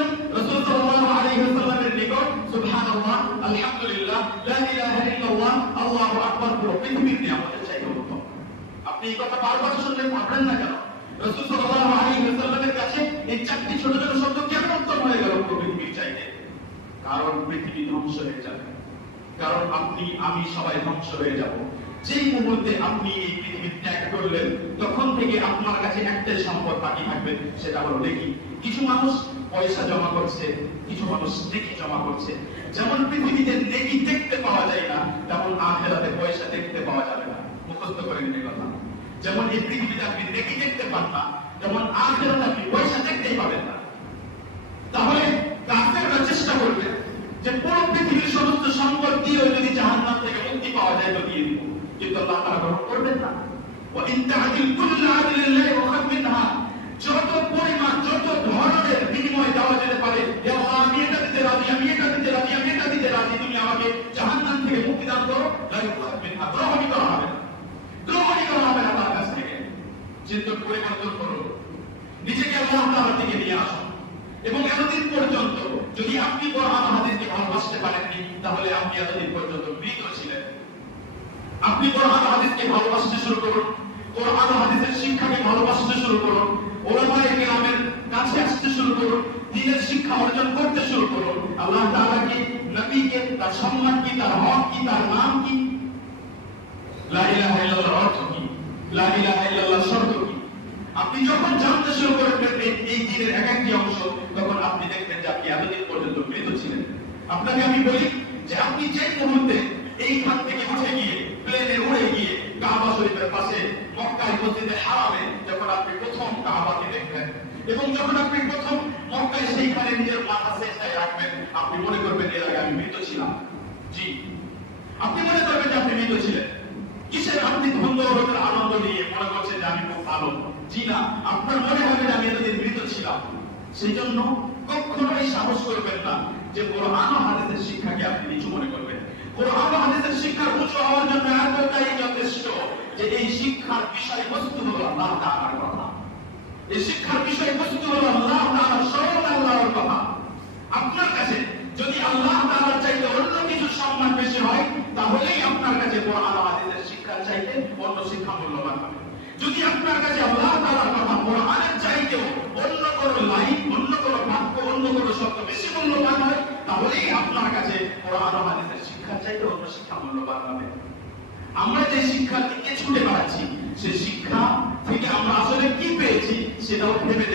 করবেন রাসূল সাল্লাল্লাহু আলাইহি ওয়াসাল্লামের নিকট সুবহানাল্লাহ, আলহামদুলিল্লাহ, লা ইলাহা ইল্লাল্লাহ, আল্লাহু আকবার পুরো পৃথিবীর নিয়ামতের চাইতে উত্তম। আপনি এই কথা বারবার শুনলে ভাবলেন না কেন? রাসূল সাল্লাল্লাহু আলাইহি ওয়াসাল্লামের কাছে এই চারটি ছোট ছোট শব্দ কেন উত্তম হয়ে গেল পুরো পৃথিবীর চাইতে? কারণ পৃথিবী ধ্বংস হয়ে যাবে, কারণ আপনি আমি সবাই ধ্বংস হয়ে যাব। যেই মুহূর্তে আপনি এই পৃথিবী ত্যাগ করলেন তখন থেকে আপনার কাছে একটাই সম্পদ বাকি থাকবে, সেটা হলো নেকি। কিছু মানুষ পয়সা জমা করছে, কিছু মানুষ নেকি জমা করছে। যেমন পৃথিবীতে নেকি দেখতে পাওয়া যায় না, তেমন আখিরাতে পয়সা দেখতে পাওয়া যাবে না। মুখস্থ করে নিন কথা। যেমন এই পৃথিবীতে আপনি নেকি দেখতে পান না, তেমন আখিরাতে আপনি পয়সা দেখতেই পাবেন না। তাহলে কাফেররা চেষ্টা করবে যে পুরো পৃথিবীর সমস্ত সম্পদ দিয়ে যদি জাহান্নাম থেকে মুক্তি পাওয়া যায় তো দিয়ে দিব, কিন্তু আল্লাহ তাআলা গ্রহণ করবেন না। ওয়া ইন তা'দিল কুল্লু 'আদলিল্লাহি ওয়া খাদ মিনহা, যত পরিমাণ যত ধরনের বিনিময় দেওয়া যেতে পারে, হে আল্লাহ আমি এটা দিতে রাজি, আমি এটা দিতে রাজি, আমি এটা দিতে রাজি, তুমি আমাকে জাহান্নাম থেকে মুক্তি দান করো, লা ইউখাদ মিনহা, গ্রহণই করা হবে না, গ্রহণই করা হবে না তার কাছ থেকে। চিন্তা পরিবর্তন করো, নিজেকে আল্লাহ তাআলার দিকে নিয়ে আসো। এবং এতদিন পর্যন্ত যদি আপনি কোরআন হাদিসকে ভালোবাসতে পারেননি, তাহলে আপনি এতদিন পর্যন্ত মৃত ছিলেন। আপনি কোরআন হাদিসকে ভালোবাসতে শুরু করুন, কোরআন হাদিসের শিক্ষাকে ভালোবাসতে শুরু করুন, উলামায়ে কেরামের কাছে আসতে শুরু করুন, দ্বীনের শিক্ষা অর্জন করতে শুরু করুন। আল্লাহ তাআলাকে, নবীকে, তার সম্মান কি, তার হক কি, তার নাম কি, লা ইলাহা ইল্লাল্লাহর অর্থ কি, লা ইলাহা ইল্লাল্লাহর শর্ত কি, আপনি যখন জানতে শুরু করবেন এই দ্বীনের এক একটি অংশ, তখন আপনি দেখবেন যে আপনি এতদিন পর্যন্ত মৃত ছিলেন। আপনাকে আমি বলি যে আপনি যে মুহূর্তে এইখান থেকে উঠে গিয়ে প্লেনে উড়ে গিয়ে কাবা শরীফের পাশে মক্কায় মসজিদে হারামে যখন আপনি প্রথম কাবাকে দেখবেন এবং যখন আপনি প্রথম মক্কায় সেইখানে নিজের মাথা সেজদায় রাখবেন, আপনি মনে করবেন এর আগে আমি মৃত ছিলাম। জি, আপনি মনে করবেন যে আপনি মৃত ছিলেন। কিসের আপনি ধন্দৌলতের আনন্দ নিয়ে মনে করছেন যে আমি খুব ভালো? জি না, আপনার মনে হবে যে আমি এতদিন মৃত ছিলাম। সেই জন্য কখনোই সাহস করবেন না যে কোরআন ও হাদিসের শিক্ষাকে আপনি নিচু মনে করবেন। কোরআন ও হাদিসের শিক্ষা উঁচু হওয়ার জন্য এতটাই যথেষ্ট যে এই শিক্ষার বিষয়বস্তু হলো আল্লাহ তাআলার কথা। এই শিক্ষার বিষয়বস্তু হলো আল্লাহ তাআলার স্মরণ, আল্লাহর কথা। আপনার কাছে যদি আল্লাহ তাআলার চাইতে অন্য কিছু সম্মান বেশি হয়, তাহলেই আপনার কাছে কোরআন ও হাদিসের শিক্ষার চাইতে অন্য শিক্ষা মূল্যবান হবে। যদি আপনার কাছে আল্লাহ তাআলার কথা কোরআনের চাইতেও অন্য কোনো লাইন, অন্য কোনো বাক্য, অন্য কোনো শব্দ বেশি মূল্যবান হয়, তাহলেই আপনার কাছে কোরআন ও হাদিসের শিক্ষার চাইতে অন্য শিক্ষা মূল্যবান হবে। আমরা যে শিক্ষার দিকে ছুটে বেড়াচ্ছি, সেই শিক্ষা থেকে আমরা আসলে কি পেয়েছি সেটাও ভেবে